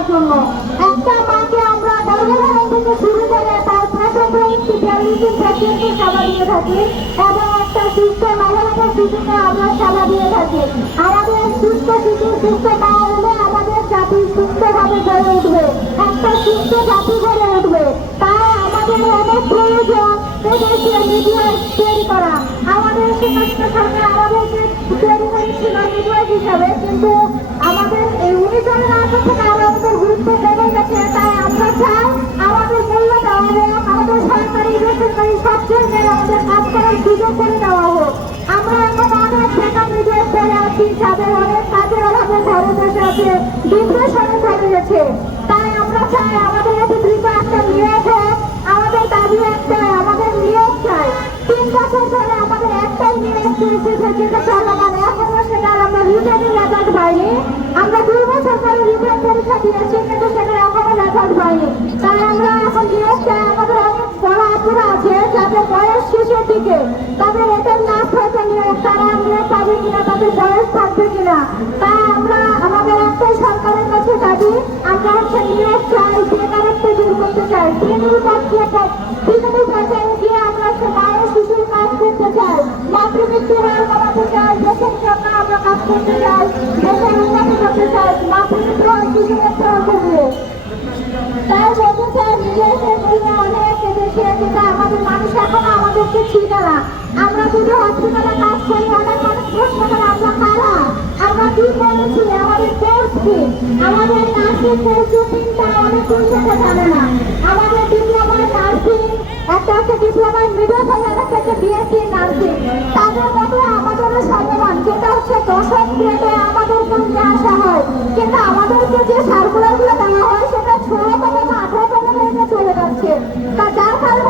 করার জন্য। একটা মাকে আমরা গর্ভধারণ থেকে শুরু করে তার প্রসব পর্যন্ত 42 দিন পর্যন্ত সেবা দিয়ে থাকি এবং একটা সুস্থ নবজাতক শিশুকে আমরা সেবা দিয়ে থাকি। আমাদের সুস্থ শিশু সুস্থ মা হলে আমাদের জাতি সুস্থভাবে গড়ে উঠবে, একটা সুস্থ জাতি গড়ে উঠবে। তাই আমাদের অনেক প্রয়োজন এদেশে মিডিয়া তৈরি করা। আমাদের সেখানে সরকার আমাদেরকে তৈরি করেছিল মিডিয়া হিসাবে, কিন্তু আমাদের এই 19 জনের আসন থেকে আমাদের গুরুত্ব কমে গেছে। তাই আমরা চাই আমাদের মূল্য দেওয়া হোক, আমাদের সরকারি বেসরকারি সব জায়গায় আমাদের কাজ করার সুযোগ করে দেওয়া হোক। আমরা এখন অনেক টাকা মিডিয়া পড়ে আছি, যাদের অনেক কাজের অভাবে ঘরে বসে আছে, ডিপ্রেশনে চলে গেছে। তাই আমরা চাই আমাদের এতে দ্রুত একটা নিয়োগ হোক। আমাদের দাবি একটাই, আমাদের নিয়োগ চাই। 3 বছর ধরে আমাদের একটাই নিয়োগ চলছে, যেটা চলমান, এখনো সেটার আমরা রিটার্নের রেজাল্ট পাইনি। আমরা 2 বছর পরে রিটার্ন পরীক্ষা দিয়েছি, কিন্তু সেটা এখনো রেজাল্ট পাইনি। তাই আমরা এখন নিয়োগ চাই। আমাদের অনেক বড় আপুরা আছে যাদের বয়স শেষের দিকে, তাদের এটার লাস্ট হয়তো নিয়োগ, তারা নিয়োগ পাবে কিনা, তাদের বয়স থাকবে কিনা। তাই আমরা আমাদের একটাই সরকারের কাছে দাবি, আমরা নিয়োগ চাই, বেকারত্ব দূর করতে চাই। তৃণমূল পর্যায়ে গিয়ে আমরা মায়ের শিশুর কাজ করতে চাই, মাতৃমৃত্যু হার কমাতে চাই, দেশের জন্য আমরা কাজ করতে চাই, দেশের উন্নতি করতে চাই, মাতৃমৃত্যু হার শিশু মৃত্যু হার কমিয়ে। তাই বলতে চাই বিদেশের মূল্য অনেক এদেশে, যেটা আমাদের মানুষ এখনো আমাদেরকে চিনে না। আমরা যদি হসপিটালে কাজ করি, অনেক মানুষ প্রশ্ন করে আমরা কারা, আমরা কি করেছি, আমাদের কোর্স কি, আমাদের নার্সিং কোর্স 3টা অনেক সেটা জানে না। আমাদের ডিপ্লোমার নার্সিং একটা হচ্ছে ডিপ্লোমার মিডওয়াইফারি, একটা হচ্ছে বিএসসি নার্সিং। তাদের মধ্যে আমাদেরও সম্মান, যেটা হচ্ছে 10ম গ্রেডে